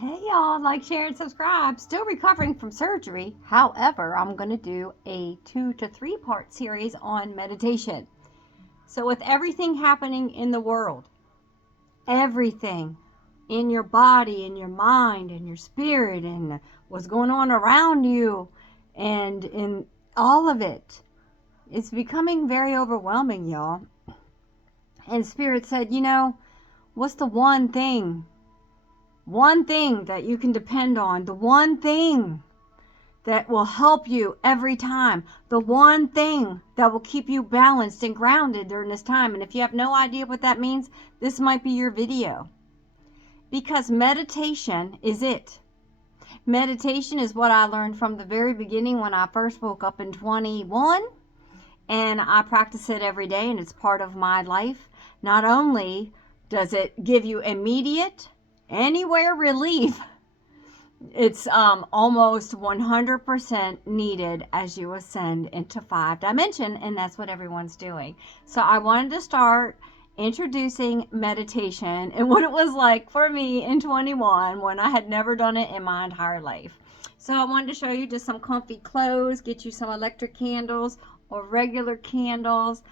Hey y'all, like, share, and subscribe. Still recovering from surgery. However, I'm going to do a 2 to 3 part series on meditation. So, with everything happening in the world, everything in your body, in your mind, in your spirit, and what's going on around you, and in all of it, it's becoming very overwhelming, y'all. And Spirit said, what's the one thing? One thing that you can depend on, the one thing that will help you every time, the one thing that will keep you balanced and grounded during this time. And if you have no idea what that means, this might be your video. Because meditation is it. Meditation is what I learned from the very beginning when I first woke up in 21. And I practice it every day, and it's part of my life. Not only does it give you immediate, anywhere relief, it's almost 100% needed as you ascend into 5 dimension, and that's what everyone's doing. So I wanted to start introducing meditation and what it was like for me in 21 when I had never done it in my entire life. So I wanted to show you just some comfy clothes, get you some electric candles or regular candles.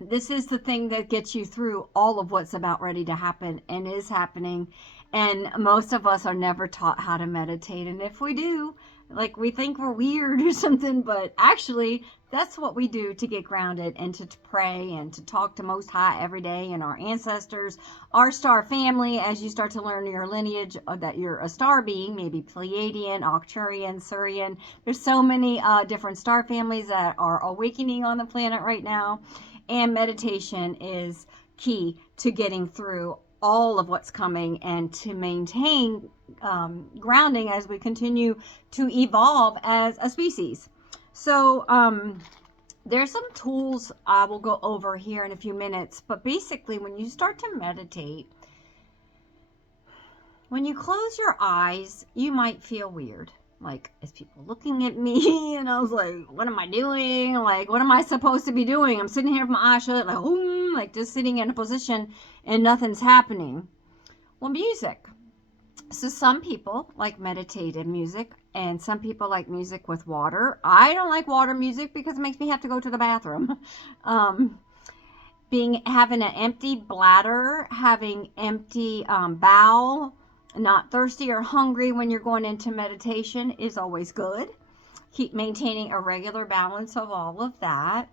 This is the thing that gets you through all of what's about ready to happen and is happening. And most of us are never taught how to meditate. And if we do, like, we think we're weird or something, but actually that's what we do to get grounded and to pray and to talk to Most High every day and our ancestors, our star family. As you start to learn your lineage, that you're a star being, maybe Pleiadian, Arcturian, Sirian. There's so many different star families that are awakening on the planet right now. And meditation is key to getting through all of what's coming and to maintain grounding as we continue to evolve as a species. So there's some tools I will go over here in a few minutes. But basically, when you start to meditate, when you close your eyes, you might feel weird. Like, is people looking at me? And I was like, what am I doing? Like, what am I supposed to be doing? I'm sitting here with my eyes shut, like just sitting in a position and nothing's happening. Well, music. So some people like meditative music, and some people like music with water. I don't like water music because it makes me have to go to the bathroom. Having an empty bladder, having empty bowel, not thirsty or hungry when you're going into meditation is always good. Keep maintaining a regular balance of all of that.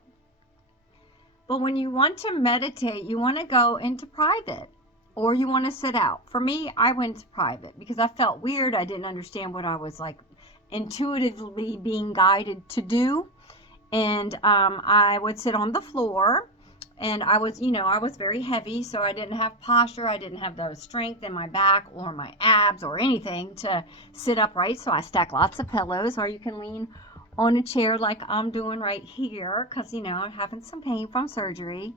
But when you want to meditate, you want to go into private or you want to sit out. For me, I went to private because I felt weird. I didn't understand what I was like intuitively being guided to do. And I would sit on the floor. And I was very heavy, so I didn't have posture. I didn't have the strength in my back or my abs or anything to sit upright. So I stacked lots of pillows, or you can lean on a chair like I'm doing right here because, I'm having some pain from surgery.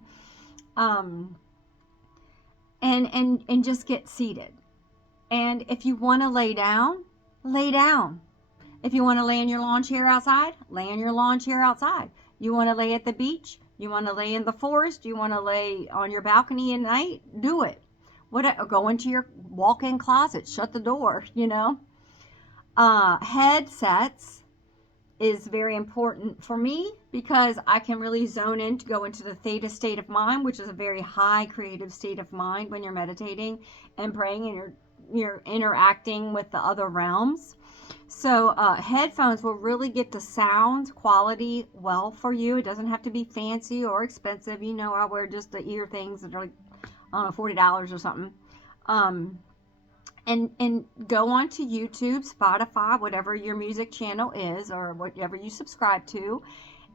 And just get seated. And if you want to lay down, lay down. If you want to lay in your lawn chair outside, lay in your lawn chair outside. You want to lay at the beach? You want to lay in the forest? You want to lay on your balcony at night? Do it. Go into your walk-in closet. Shut the door, Headsets is very important for me because I can really zone in to go into the theta state of mind, which is a very high creative state of mind when you're meditating and praying and you're interacting with the other realms. So headphones will really get the sound quality well for you. It doesn't have to be fancy or expensive. I wear just the ear things that are like, I don't know, $40 or something. And go on to YouTube, Spotify, whatever your music channel is or whatever you subscribe to,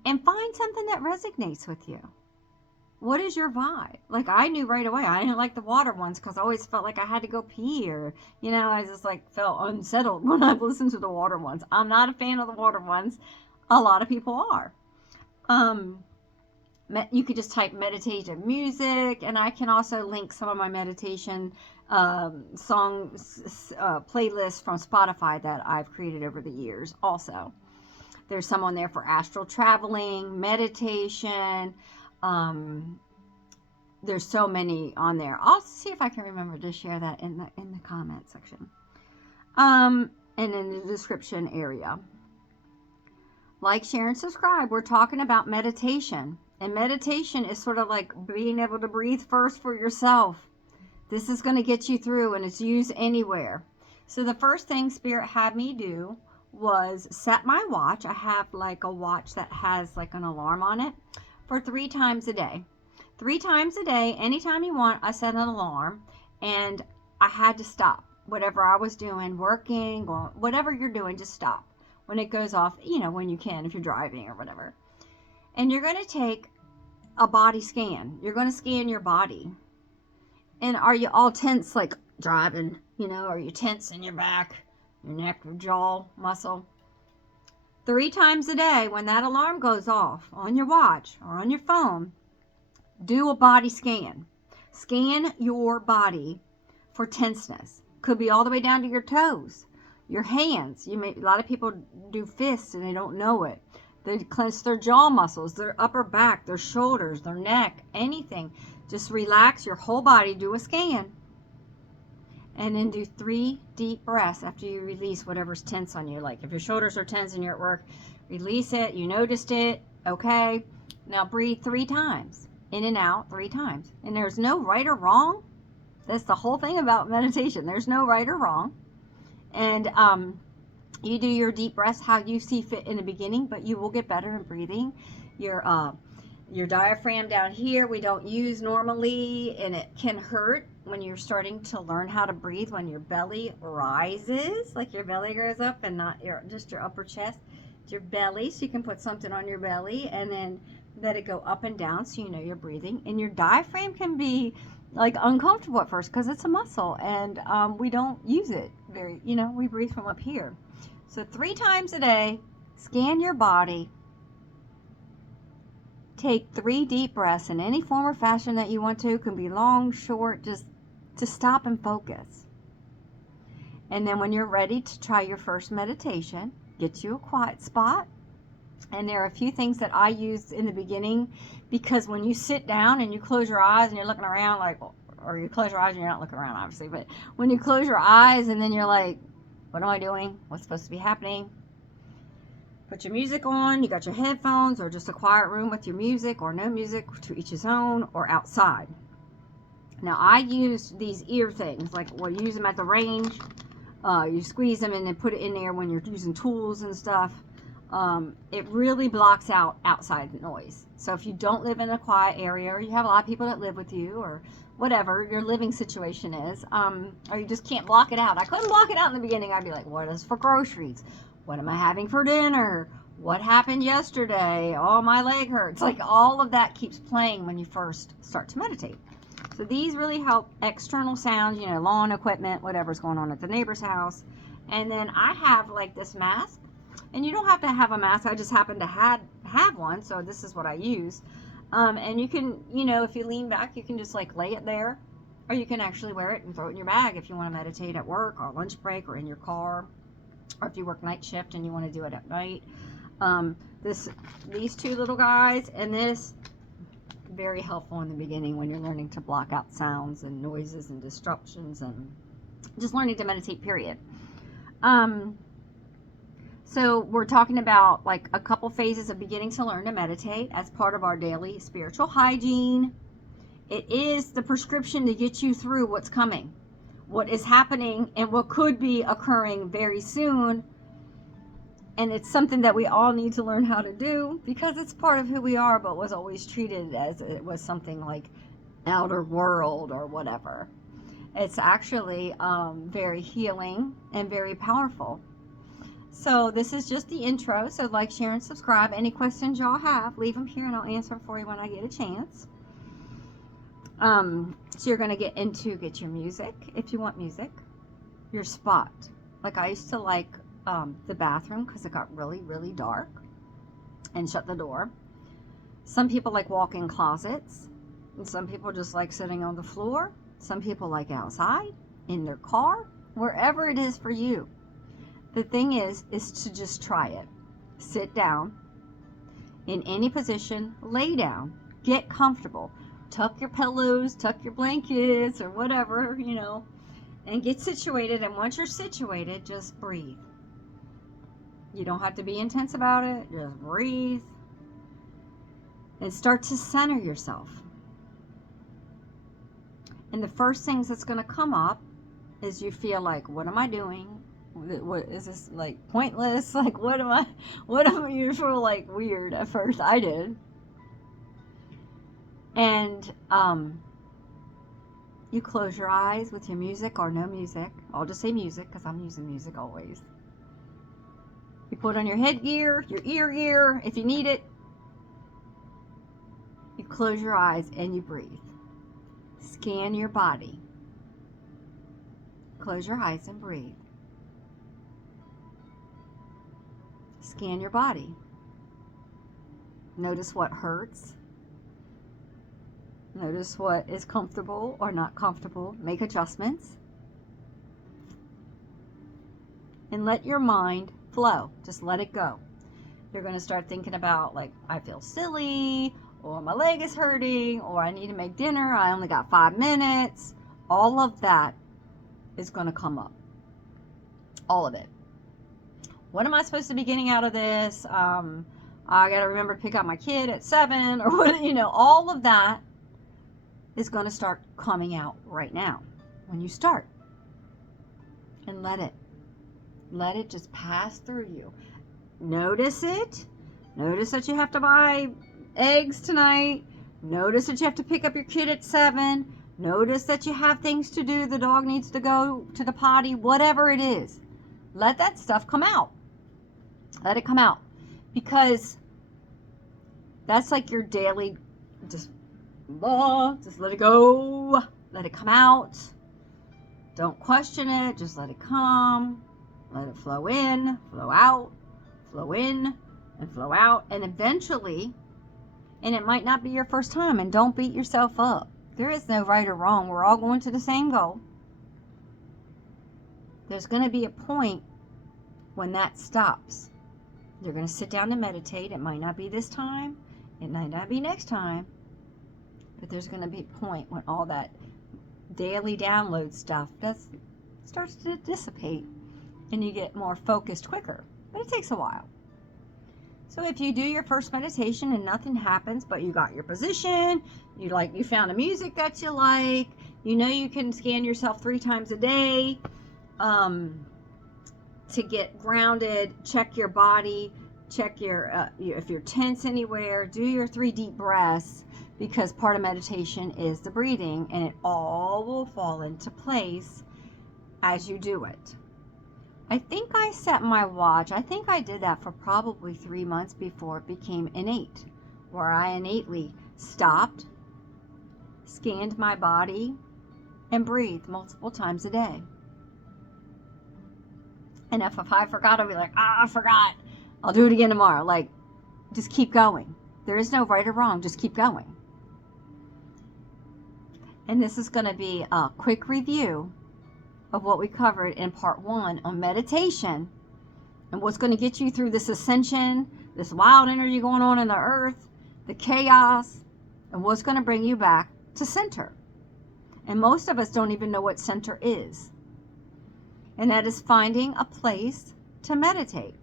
and find something that resonates with you. What is your vibe? Like, I knew right away I didn't like the water ones because I always felt like I had to go pee or, I just felt unsettled when I listened to the water ones. I'm not a fan of the water ones. A lot of people are. You could just type meditation music, and I can also link some of my meditation songs, playlists from Spotify that I've created over the years also. There's some on there for astral traveling, meditation, there's so many on there. I'll see if I can remember to share that in the comment section. And in the description area. Like, share, and subscribe. We're talking about meditation. And meditation is sort of like being able to breathe first for yourself. This is going to get you through, and it's used anywhere. So the first thing Spirit had me do was set my watch. I have like a watch that has like an alarm on it for 3 times a day. 3 times a day, anytime you want, I set an alarm, and I had to stop. Whatever I was doing, working, or whatever you're doing, just stop when it goes off, you know, when you can, if you're driving or whatever. And you're going to take a body scan. You're going to scan your body. And are you all tense, like driving? You know, are you tense in your back, your neck, your jaw muscle? 3 times a day, when that alarm goes off on your watch or on your phone, do a body scan. Scan your body for tenseness. Could be all the way down to your toes, your hands. A lot of people do fists and they don't know it. They clench their jaw muscles, their upper back, their shoulders, their neck, anything. Just relax your whole body, do a scan. And then do 3 deep breaths after you release whatever's tense on you. Like if your shoulders are tense and you're at work, release it. You noticed it. Okay. Now breathe 3 times. In and out 3 times. And there's no right or wrong. That's the whole thing about meditation. There's no right or wrong. And you do your deep breaths how you see fit in the beginning, but you will get better in breathing. Your diaphragm down here we don't use normally, and it can hurt when you're starting to learn how to breathe when your belly rises, like your belly goes up and not just your upper chest. It's your belly, so you can put something on your belly and then let it go up and down so you know you're breathing. And your diaphragm can be like uncomfortable at first because it's a muscle, and we don't use it very, you know, we breathe from up here. So 3 times a day, scan your body. Take 3 deep breaths in any form or fashion that you want to. It can be long, short, just to stop and focus. And then when you're ready to try your first meditation, get you a quiet spot. And there are a few things that I used in the beginning, because when you sit down and you close your eyes and you're looking around like, or you close your eyes and you're not looking around obviously, but when you close your eyes and then you're like, what am I doing? What's supposed to be happening? Put your music on, you got your headphones, or just a quiet room with your music, or no music, to each his own, or outside. Now I used these ear things, like we'll use them at the range. You squeeze them and then put it in there when you're using tools and stuff. It really blocks out outside noise. So if you don't live in a quiet area, or you have a lot of people that live with you, or whatever your living situation is, or you just can't block it out. I couldn't block it out in the beginning. I'd be like, what is for groceries? What am I having for dinner? What happened yesterday? Oh, my leg hurts. Like all of that keeps playing when you first start to meditate. So these really help external sounds, you know, lawn equipment, whatever's going on at the neighbor's house. And then I have like this mask, and you don't have to have a mask. I just happen to have one, so this is what I use. And you can, you know, if you lean back, you can just like lay it there, or you can actually wear it and throw it in your bag if you want to meditate at work or lunch break or in your car, or if you work night shift and you want to do it at night. These 2 little guys, and this, very helpful in the beginning when you're learning to block out sounds and noises and disruptions and just learning to meditate, period. So we're talking about like a couple phases of beginning to learn to meditate as part of our daily spiritual hygiene. It is the prescription to get you through what's coming, what is happening, and what could be occurring very soon. And it's something that we all need to learn how to do, because it's part of who we are, but was always treated as it was something like outer world or whatever. It's actually very healing and very powerful. So this is just the intro. So like, share, and subscribe. Any questions y'all have, leave them here and I'll answer them for you when I get a chance. So you're going to get your music, if you want music, your spot. Like I used to like the bathroom because it got really, really dark, and shut the door. Some people like walk-in closets, and some people just like sitting on the floor. Some people like outside, in their car, wherever it is for you. The thing is to just try it. Sit down in any position, lay down, get comfortable. tuck your pillows, tuck your blankets, or whatever, and get situated. And once you're situated, just breathe. You don't have to be intense about it. Just breathe and start to center yourself. And the first things that's going to come up is you feel like, what am I doing? What is this, like, pointless? Like, what am you feel like weird at first? I did. And you close your eyes with your music or no music. I'll just say music because I'm using music always. You put on your headgear, your ear gear, if you need it. You close your eyes and you breathe. Scan your body. Close your eyes and breathe. Scan your body. Notice what hurts. Notice what is comfortable or not comfortable. Make adjustments. And let your mind flow. Just let it go. You're going to start thinking about, like, I feel silly, or my leg is hurting, or I need to make dinner, I only got 5 minutes. All of that is going to come up. All of it. What am I supposed to be getting out of this? I got to remember to pick up my kid at 7, or what, all of that is going to start coming out right now when you start. And let it just pass through you. Notice it. Notice that you have to buy eggs tonight. Notice that you have to pick up your kid at 7. Notice that you have things to do. The dog needs to go to the potty. Whatever it is. Let that stuff come out. Let it come out. Because that's like your daily, just let it go. Let it come out. Don't question it. Just let it come. Let it flow in, flow out, flow in, and flow out. And eventually, and it might not be your first time, and don't beat yourself up. There is no right or wrong. We're all going to the same goal. There's going to be a point when that stops. You're going to sit down and meditate. It might not be this time. It might not be next time. But there's going to be a point when all that daily download stuff starts to dissipate. And you get more focused quicker. But it takes a while. So if you do your first meditation and nothing happens, but you got your position, you found a music that you like, you can scan yourself 3 times a day to get grounded, check your body, check your if you're tense anywhere, do your 3 deep breaths, because part of meditation is the breathing, and it all will fall into place as you do it. I think I set my watch. I think I did that for probably 3 months before it became innate, where I innately stopped, scanned my body, and breathed multiple times a day. And if I forgot, I'll be like, I forgot. I'll do it again tomorrow. Like, just keep going. There is no right or wrong. Just keep going. And this is going to be a quick review of what we covered in part 1 on meditation and what's going to get you through this ascension, this wild energy going on in the earth, the chaos, and what's going to bring you back to center. And most of us don't even know what center is. And that is finding a place to meditate.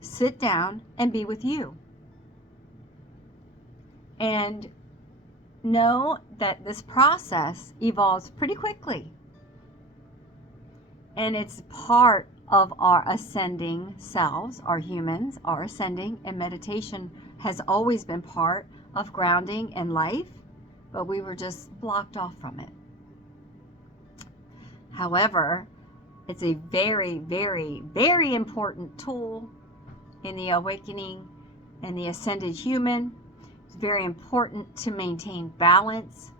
Sit down and be with you. And know that this process evolves pretty quickly. And it's part of our ascending selves, our humans are ascending, and meditation has always been part of grounding and life, but we were just blocked off from it. However, it's a very, very, very important tool in the awakening and the ascended human. It's very important to maintain balance,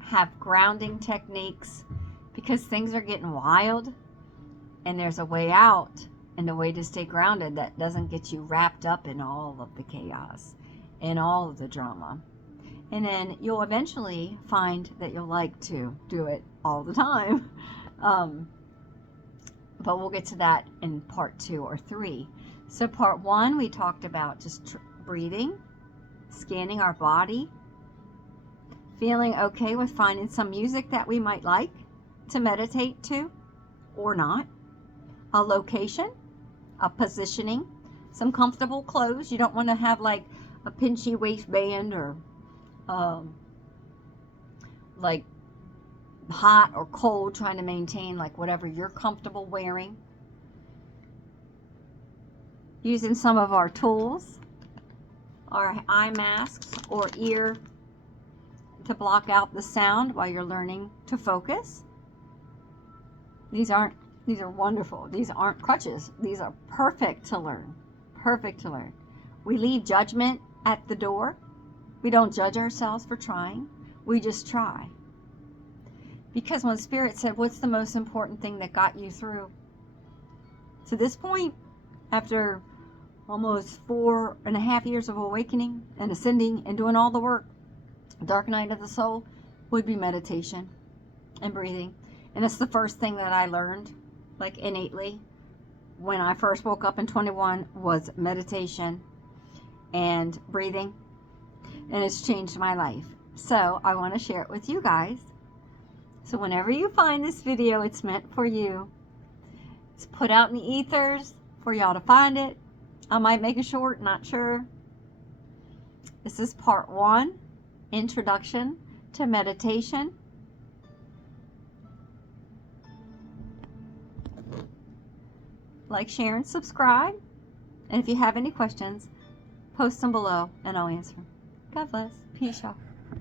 have grounding techniques, because things are getting wild, and there's a way out and a way to stay grounded that doesn't get you wrapped up in all of the chaos and all of the drama. And then you'll eventually find that you'll like to do it all the time. But we'll get to that in part 2 or 3. So part 1, we talked about just breathing, scanning our body, Feeling okay with finding some music that we might like to meditate to or not. A location, a positioning, some comfortable clothes. You don't want to have like a pinchy waistband or like hot or cold, trying to maintain like whatever you're comfortable wearing. Using some of our tools, our eye masks or ear to block out the sound while you're learning to focus. These are wonderful. These aren't crutches. These are perfect to learn. Perfect to learn. We leave judgment at the door. We don't judge ourselves for trying. We just try. Because when Spirit said, what's the most important thing that got you through to this point, after almost 4.5 years of awakening and ascending and doing all the work, dark night of the soul, would be meditation and breathing. And it's the first thing that I learned, like innately, when I first woke up in 21, was meditation and breathing. And it's changed my life. So I want to share it with you guys. So whenever you find this video, it's meant for you. It's put out in the ethers for y'all to find it. I might make it short, not sure. This is part 1, Introduction to Meditation. Like, share, and subscribe. And if you have any questions, post them below and I'll answer them. God bless. Peace, y'all.